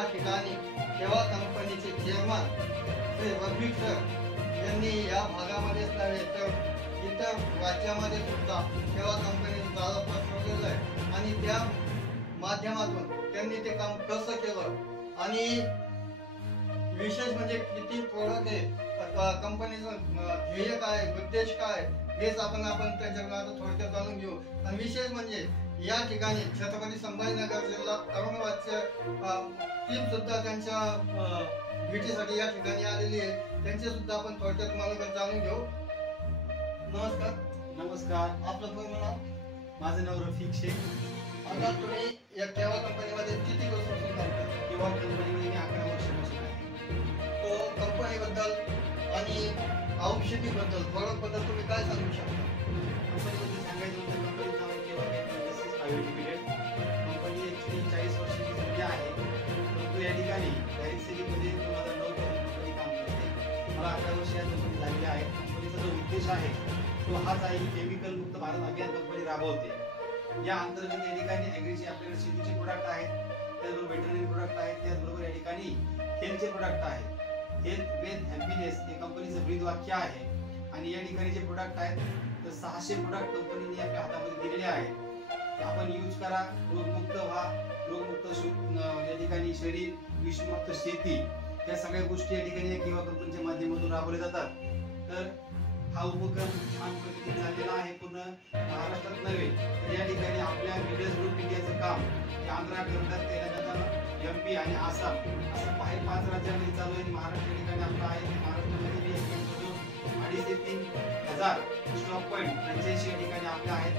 या ठिकाणी केव्हा कंपनीचे चेअरमन श्री रफिक सर यांनी या भागामध्येच नव्हे तर इतर राज्यामध्ये सुद्धा केव्हा कंपनीचं दादा पसरवलेलं आहे आणि त्या माध्यमातून त्यांनी ते काम कसं केलं आणि विशेष म्हणजे किती प्रोडक्ट आहे, कंपनीचं ध्येय काय, उद्देश काय, हेच आपण त्यांच्याकडून थोडक्यात जाणून घेऊ. आणि विशेष म्हणजे या ठिकाणी छत्रपती संभाजीनगर जिल्हा तरुणवादचे टीम सुद्धा त्यांच्या भेटीसाठी या ठिकाणी आलेली आहे. त्यांचे सुद्धा आपण थोडक्यात मला जाणून घेऊ. नमस्कार. नमस्कार. आपलं पूर्ण नाव? माझं नाव रफिक शेख. आता तुम्ही या केव्हा कंपनीमध्ये किती वर्षापासून काम करता? केव्हा कंपनीमध्ये मी 11 वर्षापासून आहे. तो कंपनीबद्दल आणि औषधीबद्दल प्रोडक्टबद्दल तुम्ही काय सांगू शकता? कंपनीबद्दल सांगायचं तर कंपनीचं नाव आहे केव्हा industries private limited. Company actually 40 वर्षाची जुनी आहे, परंतु या ठिकाणी डायरेक्ट सेलिंगमध्ये 2009 पासून कंपनी काम करते. मला 11 वर्ष या कंपनीत लागले आहेत. कंपनीचा जो उद्देश आहे तो हाच आहे की केमिकल मुक्त भारत अभियान कंपनी राबवते. या अंतर्गत या ठिकाणी ॲग्रीचे आपल्याकडे शेतीचे प्रोडक्ट आहेत, त्याचबरोबर वेटरनरी प्रोडक्ट आहेत, त्याचबरोबर या ठिकाणी हेल्थचे प्रोडक्ट आहेत. हेल्थ विथ हॅपीनेस हे कंपनीचं ब्रीद वाक्य आहे. आणि या ठिकाणी जे प्रोडक्ट आहेत तर 600 प्रोडक्ट कंपनीने आपल्या हातामध्ये दिलेले आहेत. आपण यूज करा, रोगमुक्त व्हा, रोगमुक्त या ठिकाणी शरीर, विषमुक्त शेती, या सगळ्या गोष्टी या ठिकाणी किंवा कंपनीच्या माध्यमातून राबवल्या जातात. तर हा उपक्रम छान पद्धतीने चाललेला आहे. पूर्ण महाराष्ट्रात नव्हे तर या ठिकाणी आपल्या लीडर्स ग्रुप इंडियाचं काम आंध्र, कर्नाटक, तेलंगणा, MP आणि आसाम असं बाहेर 5 राज्यांमध्ये चालू आहे. महाराष्ट्र ठिकाणी आपलं आहे. महाराष्ट्रामध्ये बी 2,500 ते 3,000 स्टॉक पॉईंट 85 ठिकाणी आपले आहेत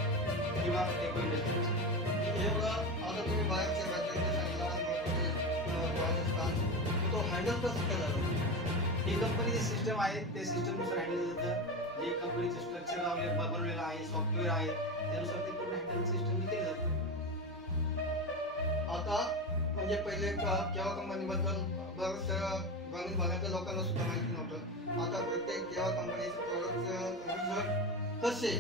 किंवा एको इंडस्ट्रीज. एवढं आता तुम्ही बाहेरच्या राज्यामध्ये सांगितलं राजस्थान, तो हँडल कसं केला जातो? ही कंपनीची सिस्टम आहे, त्या सिस्टमनुसार हँडल जातं. जे कंपनीचं स्ट्रक्चर बनवलेलं आहे, सॉफ्टवेअर आहे, त्यानुसार ते पूर्ण हँडल सिस्टम केलं जातं. आता म्हणजे पहिले केव्हा कंपनीबद्दल बऱ्याचशा ग्रामीण भागातल्या लोकांना सुद्धा माहिती नव्हतं. आता प्रत्येक केव्हा कंपनीचे प्रोडक्टचे रिझल्ट कसे,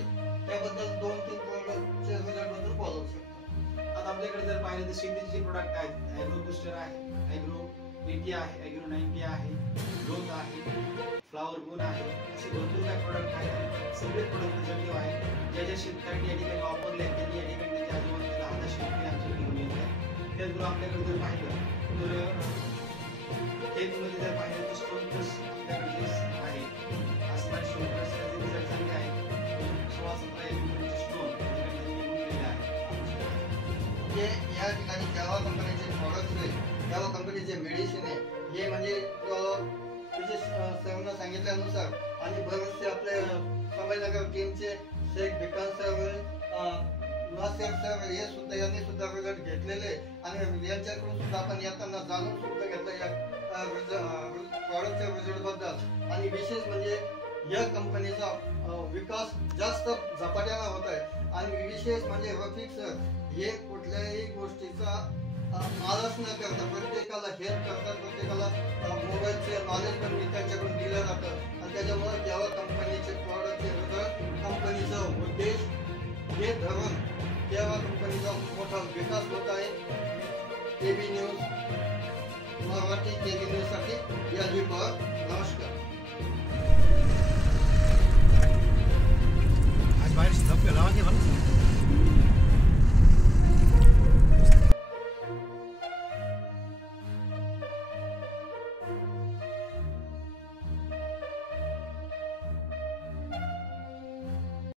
त्याबद्दल 2-3 प्रोडक्टचे रिझल्टबद्दल बोलू शकतो. आता आपल्याकडे जर पाहिलं तर शेतीचे जे प्रोडक्ट आहेत, ॲग्रो बुस्टर आहे, ॲग्रो PT आहे, ॲग्रो 90 आहे, ग्रोथ आहे, फ्लावर मून आहे, असे भरपूर काही प्रोडक्ट आहेत. सगळे प्रोडक्ट रिझल्टिव्ह आहे. ज्या ज्या शेतकऱ्यांनी या ठिकाणी वापरले आहेत त्यांनी या ठिकाणी त्यांच्या आजूबाजूला 10 शेतकरी आमच्याकडे घेऊन येत आहेत. त्याचबरोबर आपल्याकडे जर पाहिलं तर हेल्थमध्ये जर पाहिलं तर स्टोन प्लस आपल्याकडे आहे, आसमान स्टोन प्लस त्याचे रिझल्ट चांगले आहेत. 16-17 MMचे स्टोन निघून गेलेले आहेत. जे या ठिकाणी केव्हा कंपनीचे प्रोडक्ट्स आहे, केव्हा कंपनीचे मेडिसिन आहे, हे म्हणजे तुझे सरनं सांगितल्यानुसार आणि बरेचसे आपले संभाजीनगर टीमचे शेख भिकान सर, नासिर सर, हे सुद्धा यांनी सुद्धा रिझल्ट घेतलेले आणि यांच्याकडून सुद्धा आपण येताना जाणून सुद्धा घेतलं या प्रॉडक्टच्या रिझल्टबद्दल. आणि विशेष म्हणजे या कंपनीचा विकास जास्त झपाट्यानं होत आहे. आणि विशेष म्हणजे रफिक सर हे कुठल्याही गोष्टीचा आळस न करता प्रत्येकाला हेल्प करतात, प्रत्येकाला मोबाईलचे नॉलेज पण त्यांच्याकडून दिलं जातं. आणि त्याच्यामुळे केव्हा कंपनीचे प्रॉडक्टचे रिझल्ट, कंपनीचा उद्देश हे धरून केव्हा कंपनीचा मोठा विकास होत आहे. KB न्यूज मराठी, KB न्यूजसाठी या नमस्कार. आज बाहेर